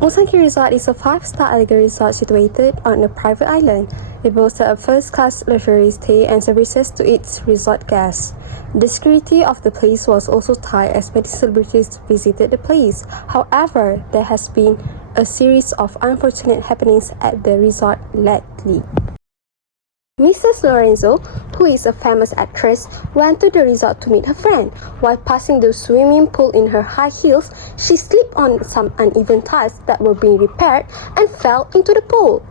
Musangki Resort is a 5-star elegant resort situated on a private island. It boasts a first-class luxury stay and services to its resort guests. The security of the place was also tight as many celebrities visited the place. However, there has been a series of unfortunate happenings at the resort lately. Mrs. Lorenzo, who is a famous actress, went to the resort to meet her friend. While passing the swimming pool in her high heels, she slipped on some uneven tiles that were being repaired and fell into the pool.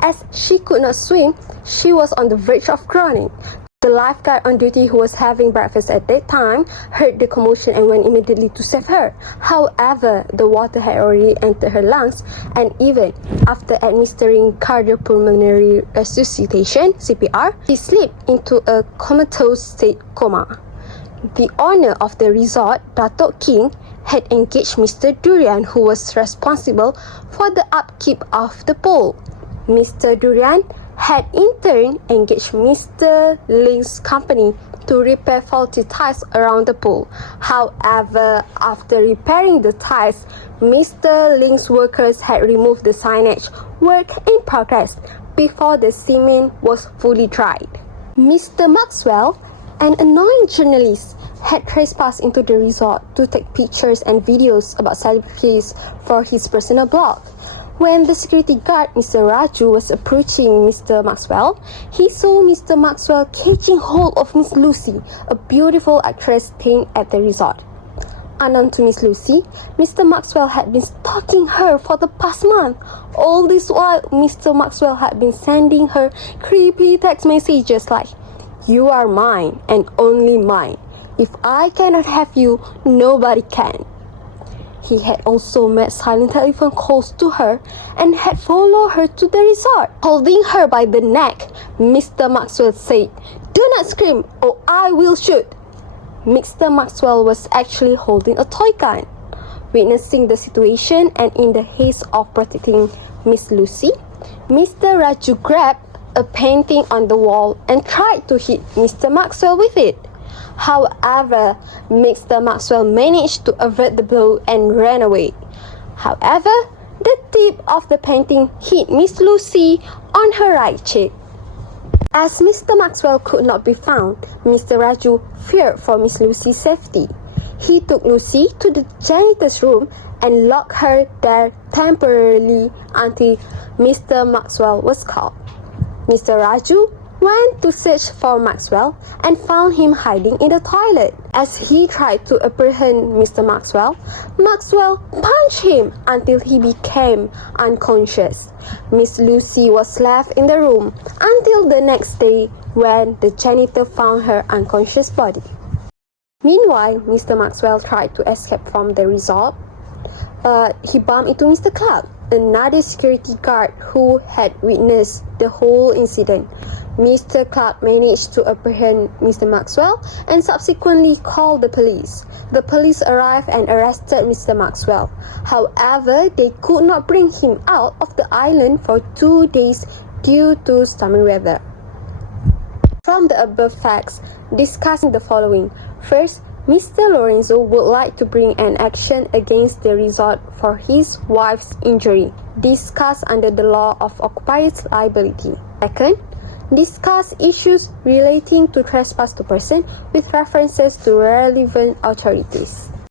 As she could not swim, she was on the verge of drowning. The lifeguard on duty, who was having breakfast at that time, heard the commotion and went immediately to save her. However, the water had already entered her lungs, and even after administering cardiopulmonary resuscitation (CPR), she slipped into a comatose state coma. The owner of the resort, Datuk King, had engaged Mr. Durian, who was responsible for the upkeep of the pool. Mr. Durian had in turn engaged Mr. Ling's company to repair faulty tiles around the pool. However, after repairing the tiles, Mr. Ling's workers had removed the signage "Work in Progress" before the cement was fully dried. Mr. Maxwell, an annoying journalist, had trespassed into the resort to take pictures and videos about celebrities for his personal blog. When the security guard, Mr. Raju, was approaching Mr. Maxwell, he saw Mr. Maxwell catching hold of Miss Lucy, a beautiful actress staying at the resort. Unknown to Miss Lucy, Mr. Maxwell had been stalking her for the past month. All this while, Mr. Maxwell had been sending her creepy text messages like, "You are mine and only mine. If I cannot have you, nobody can." He had also made silent telephone calls to her and had followed her to the resort. Holding her by the neck, Mr. Maxwell said, "Do not scream or I will shoot." Mr. Maxwell was actually holding a toy gun. Witnessing the situation and in the haste of protecting Miss Lucy, Mr. Raju grabbed a painting on the wall and tried to hit Mr. Maxwell with it. However, Mr. Maxwell managed to avert the blow and ran away. However, the tip of the painting hit Miss Lucy on her right cheek. As Mr. Maxwell could not be found, Mr. Raju feared for Miss Lucy's safety. He took Lucy to the janitor's room and locked her there temporarily until Mr. Maxwell was called. Mr. Raju went to search for Maxwell and found him hiding in the toilet. As he tried to apprehend Mr. Maxwell, Maxwell punched him until he became unconscious. Miss Lucy was left in the room until the next day when the janitor found her unconscious body. Meanwhile, Mr. Maxwell tried to escape from the resort, but he bumped into Mr. Clark, another security guard who had witnessed the whole incident. Mr. Clark managed to apprehend Mr. Maxwell and subsequently called the police. The police arrived and arrested Mr. Maxwell. However, they could not bring him out of the island for 2 days due to stormy weather. From the above facts, discussing the following. First, Mr. Lorenzo would like to bring an action against the resort for his wife's injury, discussed under the law of occupier's liability. Second, discuss issues relating to trespass to person with references to relevant authorities.